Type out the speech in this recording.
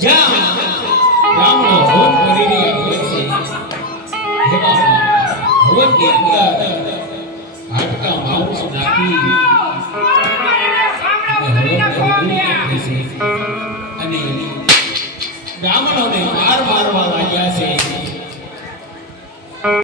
જ્યાં બ્રાહ્મણો હવન કરી રહ્યા હોય છે એમાં હવનની અંદર હાડકા માઉસ નાખી અને બ્રાહ્મણોને માર મારવા લાગ્યા છે।